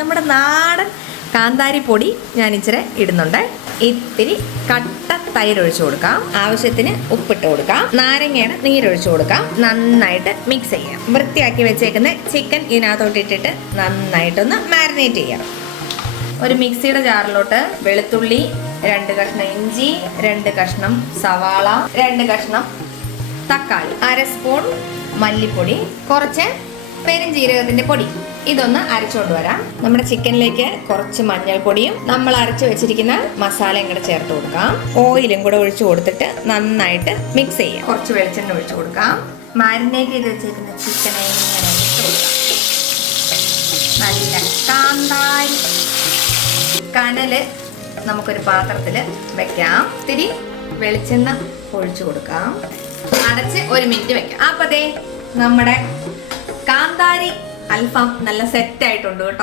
നമ്മുടെ നാടൻ കാന്താരി പൊടി ഞാൻ ഇച്ചിരി ഇടുന്നുണ്ട്. ഇത്തിരി കട്ട തൈര് ഒഴിച്ചു കൊടുക്കാം. ആവശ്യത്തിന് ഉപ്പിട്ട് കൊടുക്കാം. നാരങ്ങയുടെ നീരൊഴിച്ചു കൊടുക്കാം. നന്നായിട്ട് മിക്സ് ചെയ്യാം. വൃത്തിയാക്കി വെച്ചേക്കുന്ന ചിക്കൻ ഇതിനകത്തോട്ട് ഇട്ടിട്ട് നന്നായിട്ടൊന്ന് മാരിനേറ്റ് ചെയ്യാം. ഒരു മിക്സിയുടെ ജാറിലോട്ട് വെളുത്തുള്ളി, 2 കഷ്ണം ഇഞ്ചി, 2 കഷ്ണം സവാള, 2 കഷ്ണം തക്കാളി, 1 സ്പൂൺ മല്ലിപ്പൊടി, കുറച്ച് പെരുംജീരകത്തിന്റെ പൊടി, ഇതൊന്ന് അരച്ചുകൊണ്ട് വരാം. നമ്മുടെ ചിക്കനിലേക്ക് കുറച്ച് മഞ്ഞൾപ്പൊടിയും നമ്മൾ അരച്ചു വെച്ചിരിക്കുന്ന മസാലയും കൂടെ ചേർത്ത് കൊടുക്കാം. ഓയിലും കൂടെ ഒഴിച്ചു കൊടുത്തിട്ട് നന്നായിട്ട് മിക്സ് ചെയ്യാം. കുറച്ച് വെളിച്ചെണ്ണ ഒഴിച്ചു കൊടുക്കാം. മാരിനേറ്റ് ചെയ്ത് വെച്ചിരിക്കുന്ന ചിക്കനെ ഇങ്ങനെ ഇട്ട് കൊടുക്കാം. നല്ല കാന്താരി കനല് നമുക്കൊരു പാത്രത്തിൽ വെക്കാം. ഇത്തിരി വെളിച്ചെണ്ണ ഒഴിച്ചു കൊടുക്കാം. അടച്ച് 1 മിനിറ്റ് വെക്കാം. അപ്പൊ ദേ നമ്മുടെ കാന്താരി അൽഫാം നല്ല സെറ്റ് ആയിട്ടുണ്ട് കേട്ടോ.